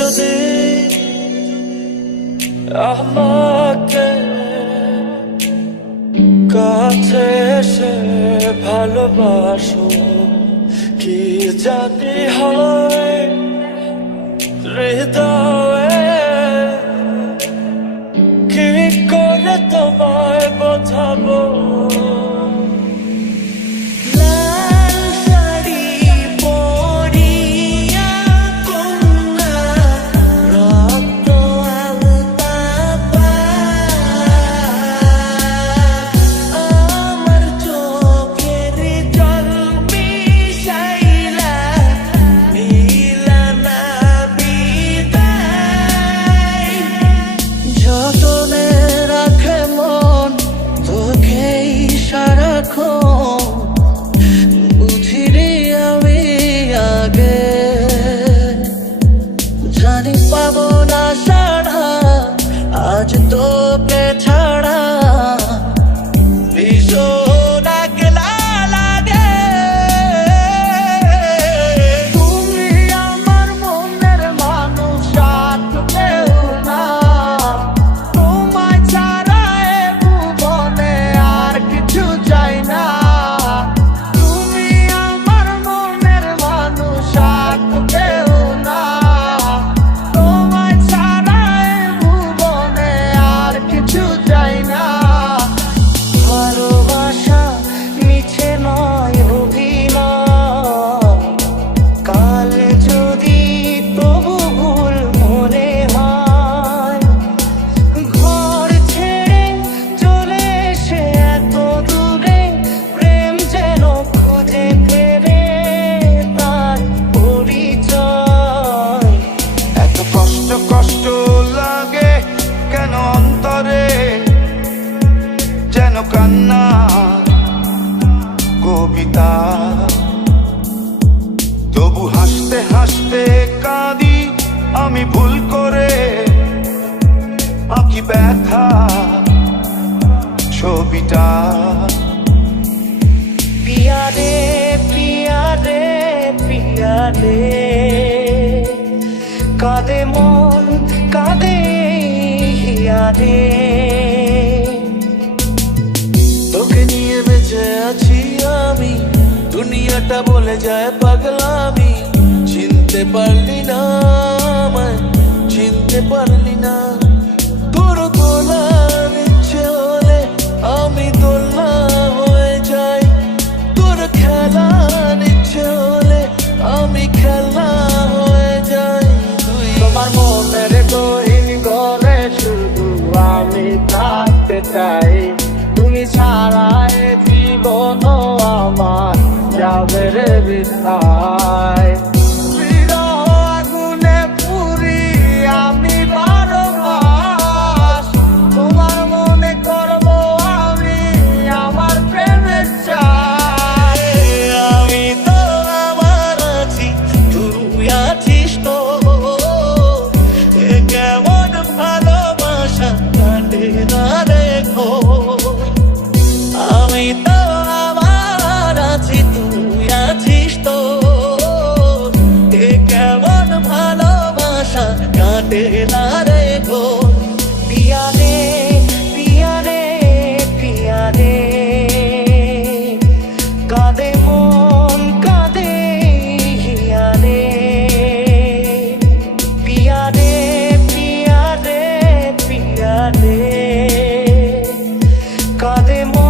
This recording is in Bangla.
যদি আমাকে কাছে এসে ভালোবাসো, কি জানি হয় হৃদয়ে, কি করে তোমায় বোঝাবো। বুঝিনি আমি আগে, জানি পাবো না সাড়া আজ তোকে ছাড়া, ভীষণ একলা লাগে। তুমি আমার মনের মানুষ, আর কেউ না, তোমায় ছাড়া এ ভুবনে আর কিছু চাই না। তুমি আমার মনের মানুষ, আর কেউ না, তোমায় ছাড়া এ ভুবনে আর কিছু চাই না। ভালোবাসা মিছে নয় অভিনয়, কাল যদি তবু ভুল মনে হয়, ঘর ছেড়ে চলে এসে এত দূরে, প্রেম যেন খুঁজে ফেরে তার পরিচয়। এত কষ্ট কষ্ট লাগে কেন অন্তরে, যেন কান্না কবিতা, তবু হাসতে হাসতে কাঁদি আমি ভুল করে, আঁকি ব্যথা ছবিটা। পিয়া রে পিয়া রে পিয়া রে, কাঁদে মন কাঁদে হিয়া রে, তোকে নিয়ে বেঁচে আছি আমি, দুনিয়াটা বলে যায় পাগলামি। চিনতে পারলি না আমায়, চিনতে পারলি না। তোর দোলার ইচ্ছে হলে আমি দোলনা হয়ে যাই, তোর খেলার ইচ্ছে হলে আমি খেলা হয়ে যাই। তোমার মনের গহীন ঘরে শুধু আমি থাকতে চাই, তুমি ছাড়া এ জীবন আমার যাবে রে বৃথায়। আগুনে পুরি আমি 12 মাস, তোমার মনে করবো আমি আমার প্রেমের চাই। আমি তো আমার আছি, তুই আছিস তো, কেমন ভালোবাসা কাটে না রেখো। আমি তো আমার আছি, তুই আছিস তো, কেমন ভালোবাসা কাটে না রেখো। পিয়া রে পিয়া রে পিয়া রে, কাঁদে মন কাঁদে হিয়া রে, পিয়া রে পিয়া রে পিয়া রে, কাঁদে মন